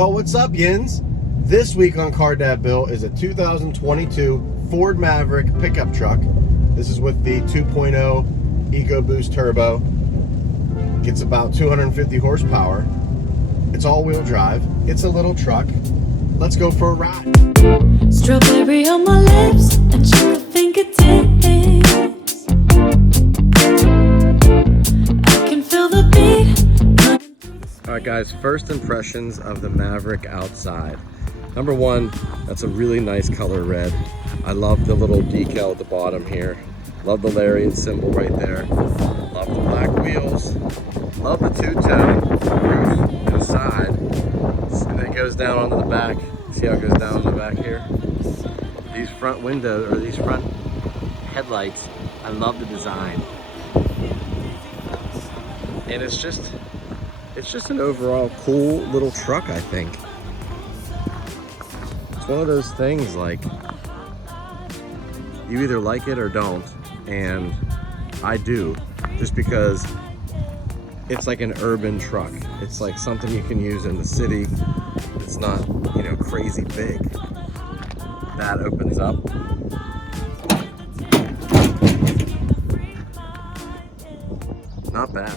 Oh, what's up, Yins? This week on Car Dad Bill is a 2022 Ford Maverick pickup truck. This is with the 2.0 EcoBoost turbo. Gets about 250 horsepower. It's all-wheel drive. It's a little truck. Let's go for a ride. Strawberry on my lips and sugar fingertips. I can feel the beat. All right, guys, first impressions of the Maverick outside. Number one, that's a really nice color red. I love the little decal at the bottom here. Love the Lariat symbol right there. Love the black wheels. Love the two-tone roof inside. And then it goes down onto the back. See how it goes down to the back here? These front windows, or these front headlights, I love the design. And it's just an overall cool little truck, I think. It's one of those things, like, you either like it or don't, and I do, just because it's like an urban truck. It's like something you can use in the city. It's not, you know, crazy big. That opens up. Not bad.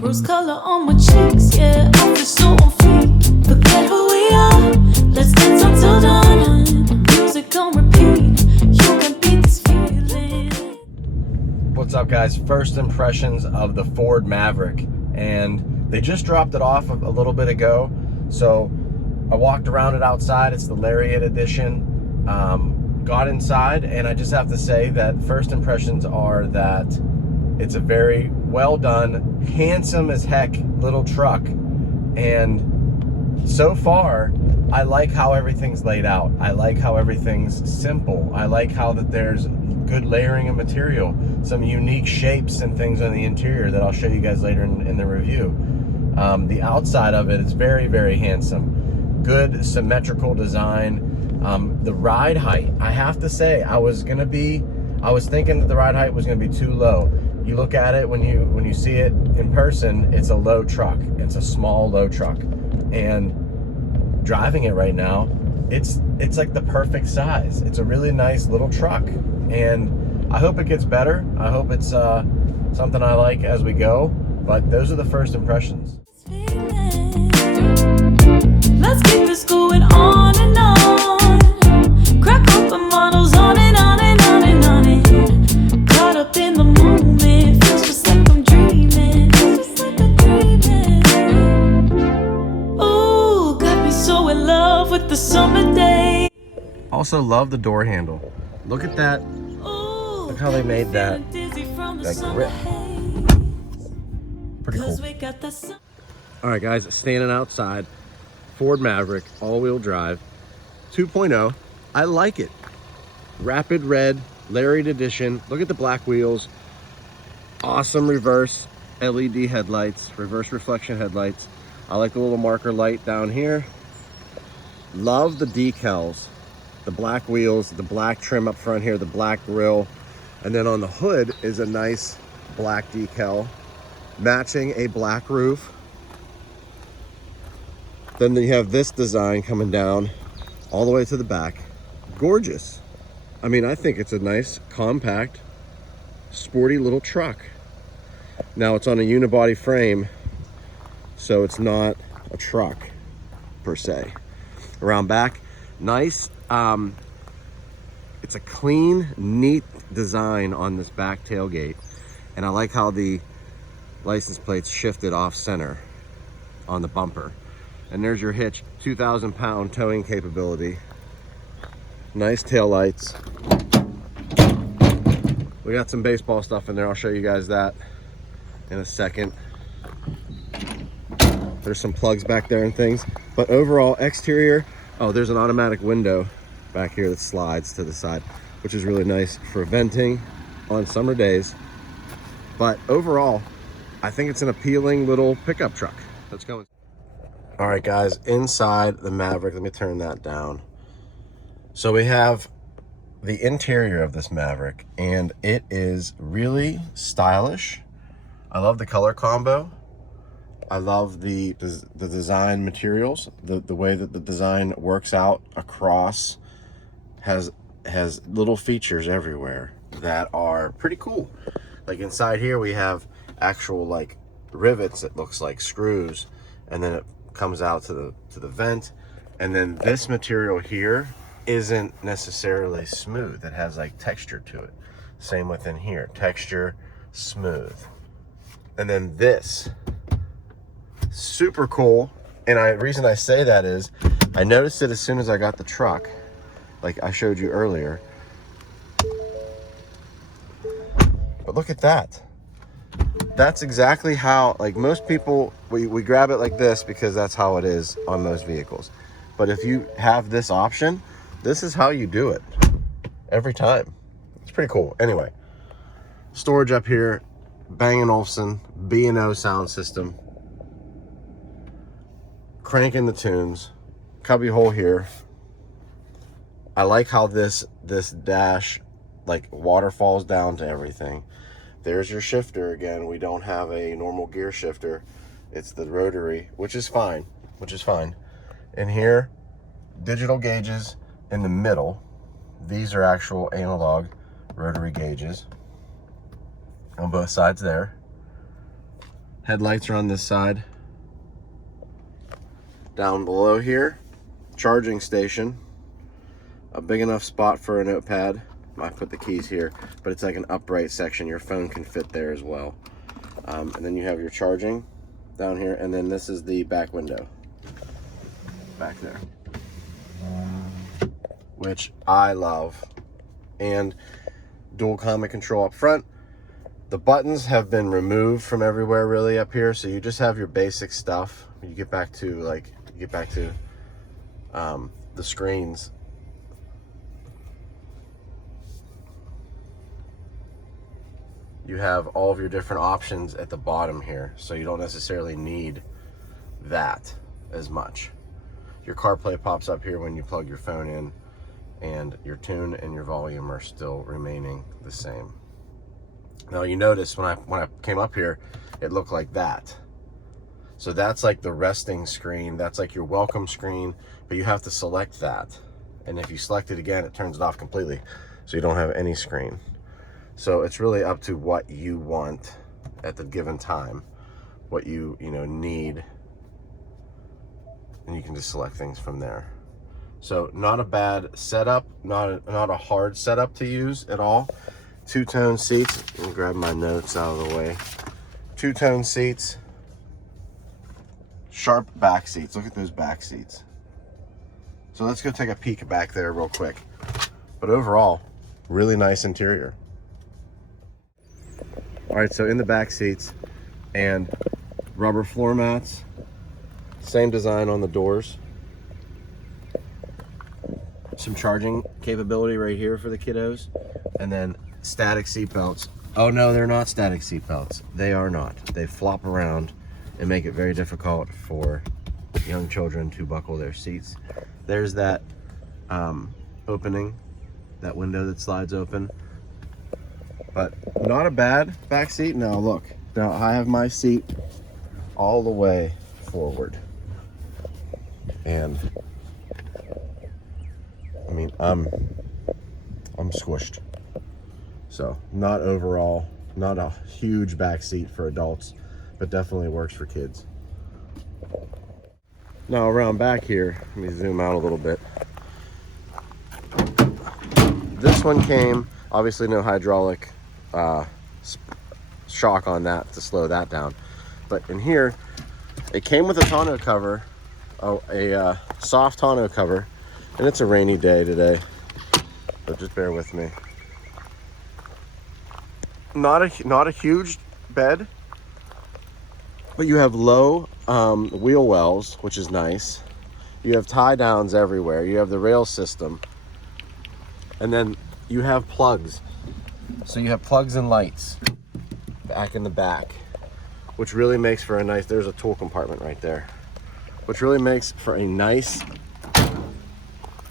Rose color on my cheeks, yeah, I feel so on fleek. Forget who we are, let's dance until dawn. Music on repeat, you can beat this feeling. What's up, guys? First impressions of the Ford Maverick, and they just dropped it off a little bit ago, so I walked around it outside. It's the Lariat edition. Got inside, and I just have to say that first impressions are that it's a very well done, handsome as heck little truck, and so far I like how everything's laid out. I like how everything's simple. I like how that there's good layering of material, some unique shapes and things on the interior that I'll show you guys later in the review. The outside of it is very, very handsome. Good symmetrical design. The ride height, I have to say, I was thinking that the ride height was gonna be too low. You look at it when you see it in person, it's a low truck. It's a small low truck, and driving it right now, it's like the perfect size. It's a really nice little truck, and I hope it gets better. I hope it's something I like as we go, but those are the first impressions. Let's keep this going on and on. Crack open models on and on and on and on and caught up in the moment. Feels just like I'm dreaming. Just like I'm dreaming. Ooh, got me so in love with the summer day. Also love the door handle. Look at that. Ooh, look how they made that grip. Pretty cool. All right, guys, standing outside, Ford Maverick, all-wheel drive, 2.0. I like it. Rapid red, Lariat edition. Look at the black wheels. Awesome reverse LED headlights, reverse reflection headlights. I like the little marker light down here. Love the decals, the black wheels, the black trim up front here, the black grille. And then on the hood is a nice black decal, matching a black roof. Then you have this design coming down all the way to the back. Gorgeous. I mean, I think it's a nice, compact, sporty little truck. Now it's on a unibody frame, so it's not a truck per se. Around back, nice. It's a clean, neat design on this back tailgate. And I like how the license plate's shifted off center on the bumper. And there's your hitch, 2,000-pound towing capability. Nice tail lights. We got some baseball stuff in there. I'll show you guys that in a second. There's some plugs back there and things. But overall, exterior, oh, there's an automatic window back here that slides to the side, which is really nice for venting on summer days. But overall, I think it's an appealing little pickup truck. Let's go. All right, guys, inside the Maverick, let me turn that down. So we have the interior of this Maverick, and it is really stylish. I love the color combo. I love the design materials, the way that the design works out across, has little features everywhere that are pretty cool. Like inside here we have actual like rivets, it looks like screws, and then it comes out to the vent. And then this material here isn't necessarily smooth, it has like texture to it. Same within here, texture, smooth. And then this, super cool. And the reason I say that is I noticed it as soon as I got the truck, like I showed you earlier. But look at that. That's exactly how, like most people, we grab it like this because that's how it is on most vehicles. But if you have this option, this is how you do it every time. It's pretty cool. Anyway, storage up here, Bang & Olufsen B&O sound system, cranking the tunes, cubby hole here. I like how this dash like waterfalls down to everything. There's your shifter again. We don't have a normal gear shifter. It's the rotary, which is fine, And here, digital gauges in the middle. These are actual analog rotary gauges on both sides there. Headlights are on this side. Down below here, charging station. A big enough spot for a notepad. I put the keys here, but it's like an upright section. Your phone can fit there as well. And then you have your charging down here, and then this is the back window back there, which I love. And dual climate control up front. The buttons have been removed from everywhere really up here, so you just have your basic stuff. You get back to the screens. You have all of your different options at the bottom here, so you don't necessarily need that as much. Your CarPlay pops up here when you plug your phone in, and your tune and your volume are still remaining the same. Now you notice when I came up here, it looked like that. So that's like the resting screen, that's like your welcome screen, but you have to select that. And if you select it again, it turns it off completely, so you don't have any screen. So it's really up to what you want at the given time, what you need, and you can just select things from there. So not a bad setup, not a hard setup to use at all. Two-tone seats. Let me grab my notes out of the way. Two-tone seats, sharp back seats. Look at those back seats. So let's go take a peek back there real quick. But overall, really nice interior. All right, so in the back seats, and rubber floor mats, same design on the doors. Some charging capability right here for the kiddos, and then static seat belts. Oh no, they're not static seat belts. They are not. They flop around and make it very difficult for young children to buckle their seats. There's that opening, that window that slides open. But not a bad back seat. Now look, now I have my seat all the way forward, and I mean I'm squished. So not overall, not a huge back seat for adults, but definitely works for kids. Now around back here, let me zoom out a little bit. This one came, obviously no hydraulic shock on that to slow that down, but in here it came with a tonneau cover, a soft tonneau cover, and it's a rainy day today, so just bear with me. Not a huge bed, but you have low wheel wells, which is nice. You have tie downs everywhere. You have the rail system, and then you have plugs. So you have plugs and lights back in the back, which really makes for a nice, there's a tool compartment right there, which really makes for a nice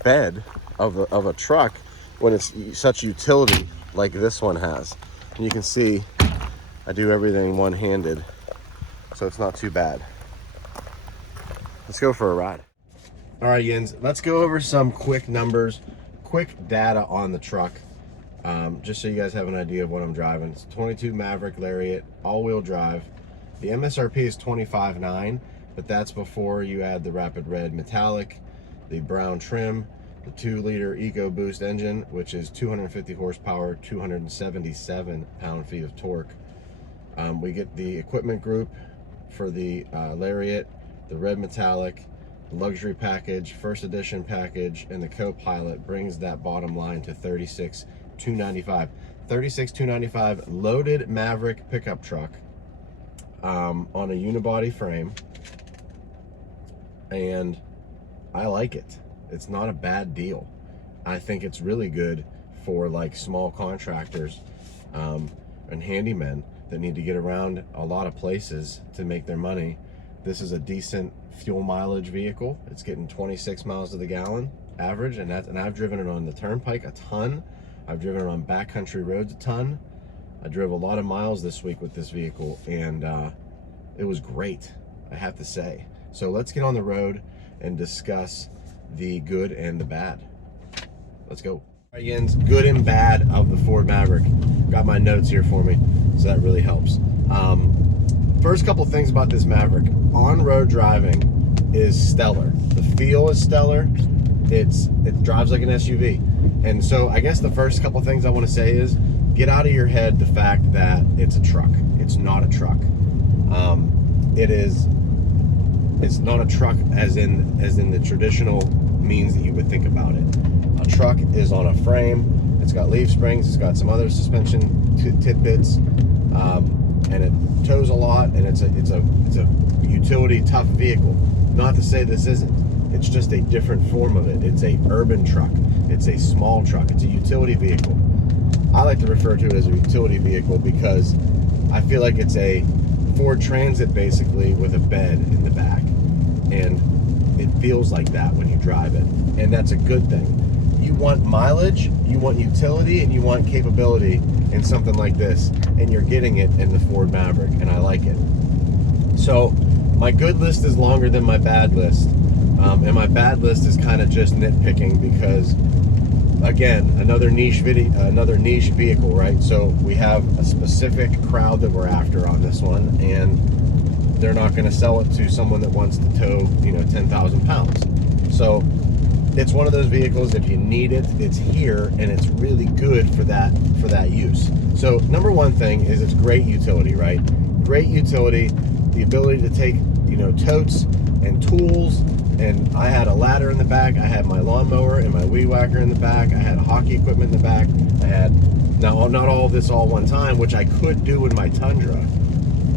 bed of a truck when it's such utility like this one has. And you can see I do everything one-handed, so it's not too bad. Let's go for a ride. All right, Yins, let's go over some quick numbers, quick data on the truck, just so you guys have an idea of what I'm driving. It's 22 Maverick Lariat, all-wheel drive. The MSRP is $25,900, but that's before you add the Rapid Red Metallic, the brown trim, the 2-liter EcoBoost engine, which is 250 horsepower, 277 pound-feet of torque. We get the equipment group for the Lariat, the red metallic, luxury package, first edition package, and the co-pilot brings that bottom line to $36,295. $36,295 loaded Maverick pickup truck on a unibody frame, and I like it. It's not a bad deal. I think it's really good for like small contractors and handymen that need to get around a lot of places to make their money. This is a decent fuel mileage vehicle. It's getting 26 miles to the gallon average, and I've driven it on the turnpike a ton. I've driven it on backcountry roads a ton. I drove a lot of miles this week with this vehicle, and it was great, I have to say. So let's get on the road and discuss the good and the bad. Let's go. All right, Jens, good and bad of the Ford Maverick. Got my notes here for me, so that really helps. First couple things about this Maverick. On-road driving is stellar. The feel is stellar. It drives like an SUV. And so I guess the first couple things I want to say is get out of your head the fact that it's a truck. It's not a truck. It's not a truck as in the traditional means that you would think about it. A truck is on a frame. It's got leaf springs. It's got some other suspension tidbits. And it tows a lot, and it's a utility tough vehicle. Not to say this isn't. It's just a different form of it. It's a urban truck. It's a small truck. It's a utility vehicle. I like to refer to it as a utility vehicle because I feel like it's a Ford Transit basically with a bed in the back, and it feels like that when you drive it, and that's a good thing. You want mileage, you want utility, and you want capability in something like this, and you're getting it in the Ford Maverick, and I like it. So my good list is longer than my bad list, and my bad list is kind of just nitpicking because, again, another niche vehicle, right? So we have a specific crowd that we're after on this one, and they're not going to sell it to someone that wants to tow, 10,000 pounds. So it's one of those vehicles, if you need it, it's here, and it's really good for that use. So number one thing is it's great utility, right? Great utility, the ability to take, totes and tools, and I had a ladder in the back, I had my lawnmower and my weed whacker in the back, I had hockey equipment in the back, I had, now not all of this all one time, which I could do in my Tundra,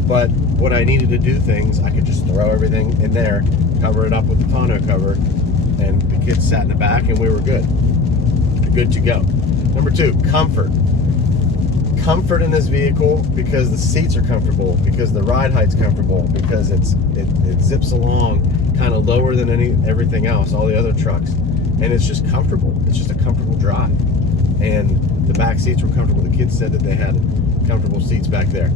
but when I needed to do things, I could just throw everything in there, cover it up with the tonneau cover, and the kids sat in the back, and we were good to go. Number two, comfort in this vehicle, because the seats are comfortable, because the ride height's comfortable, because it zips along kind of lower than everything else, all the other trucks, and it's just comfortable. It's just a comfortable drive, and the back seats were comfortable. The kids said that they had comfortable seats back there.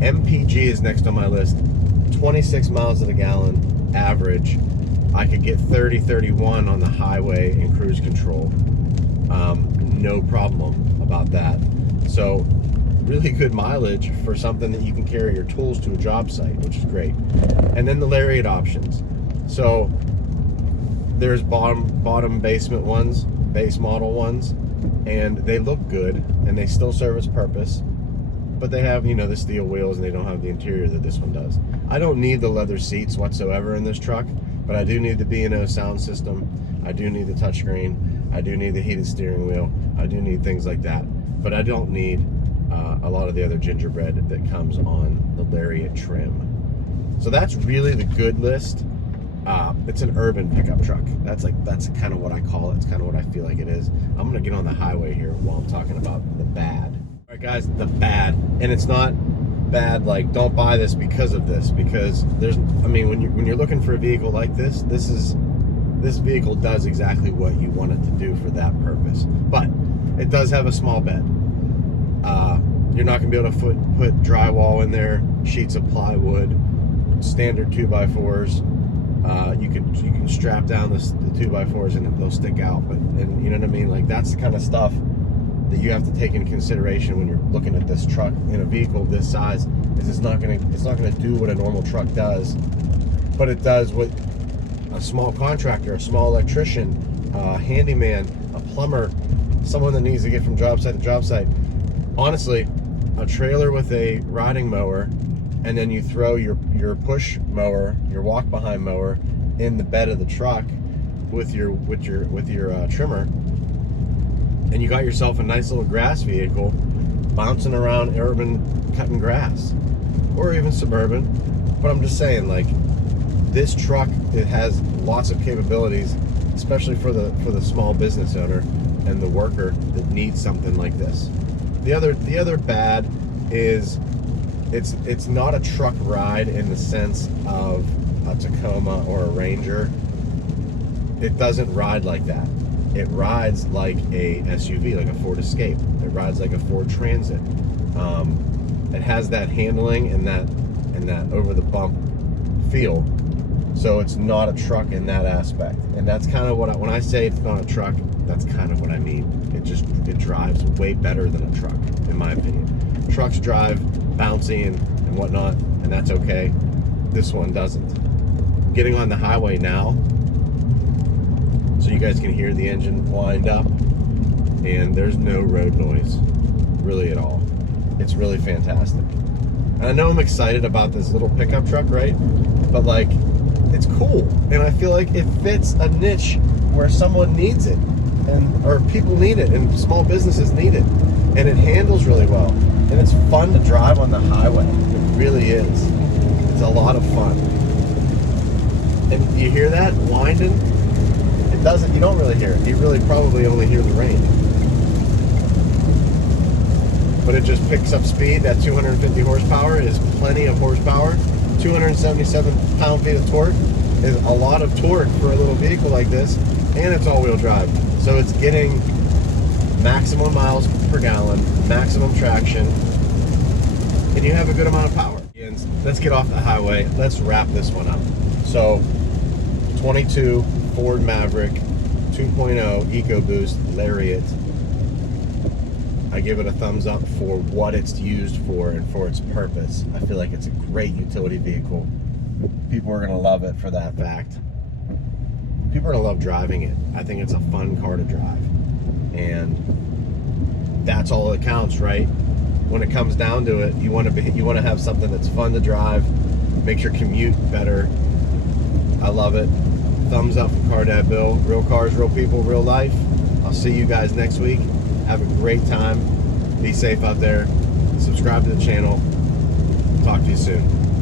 MPG is next on my list. 26 miles to the gallon average. I could get 30, 31 on the highway in cruise control. No problem about that. So really good mileage for something that you can carry your tools to a job site, which is great. And then the Lariat options. So there's bottom basement ones, base model ones, and they look good, and they still serve its purpose, but they have, the steel wheels, and they don't have the interior that this one does. I don't need the leather seats whatsoever in this truck, but I do need the B&O sound system. I do need the touchscreen. I do need the heated steering wheel. I do need things like that, but I don't need a lot of the other gingerbread that comes on the Lariat trim. So that's really the good list. It's an urban pickup truck. That's kind of what I call it. It's kind of what I feel like it is. I'm gonna get on the highway here while I'm talking about the bad. All right, guys, the bad, and it's not bad like don't buy this because of this, because when you're looking for a vehicle like this vehicle does exactly what you want it to do for that purpose, but it does have a small bed. You're not gonna be able to put drywall in there, sheets of plywood, standard 2x4s. You can strap down the 2x4s and they'll stick out. And you know what I mean? Like, that's the kind of stuff that you have to take into consideration when you're looking at this truck in a vehicle this size. Is it's not gonna do what a normal truck does, but it does what a small contractor, a small electrician, a handyman, a plumber, someone that needs to get from job site to job site. Honestly, a trailer with a riding mower, and then you throw your push mower, your walk behind mower, in the bed of the truck with your trimmer, and you got yourself a nice little grass vehicle bouncing around urban cutting grass, or even suburban. But I'm just saying, like, this truck, it has lots of capabilities, especially for the small business owner and the worker that needs something like this. The other bad is it's not a truck ride in the sense of a Tacoma or a Ranger. It doesn't ride like that. It rides like a SUV, like a Ford Escape. It rides like a Ford Transit. It has that handling and that over the bump feel. So it's not a truck in that aspect. And that's kind of when I say it's not a truck, that's kind of what I mean. It drives way better than a truck, in my opinion. Trucks drive bouncy and whatnot, and that's okay. This one doesn't. Getting on the highway now, so you guys can hear the engine wind up, and there's no road noise, really, at all. It's really fantastic. And I know I'm excited about this little pickup truck, right? But, like, it's cool, and I feel like it fits a niche where someone needs it, or people need it, and small businesses need it, and it handles really well, and it's fun to drive on the highway. It really is. It's a lot of fun. And you hear that winding? It doesn't. You don't really hear it. You really probably only hear the rain. But it just picks up speed. That 250 horsepower is plenty of horsepower. 277 pound-feet of torque is a lot of torque for a little vehicle like this, and it's all-wheel drive. So it's getting maximum miles per gallon, maximum traction, and you have a good amount of power. And let's get off the highway. Let's wrap this one up. So, 22 Ford Maverick 2.0 EcoBoost Lariat. I give it a thumbs up for what it's used for and for its purpose. I feel like it's a great utility vehicle. People are going to love it for that fact. People are going to love driving it. I think it's a fun car to drive. And that's all that counts, right? When it comes down to it, you want to have something that's fun to drive, makes your commute better. I love it. Thumbs up from Car Dad Bill. Real cars, real people, real life. I'll see you guys next week. Have a great time. Be safe out there. Subscribe to the channel. Talk to you soon.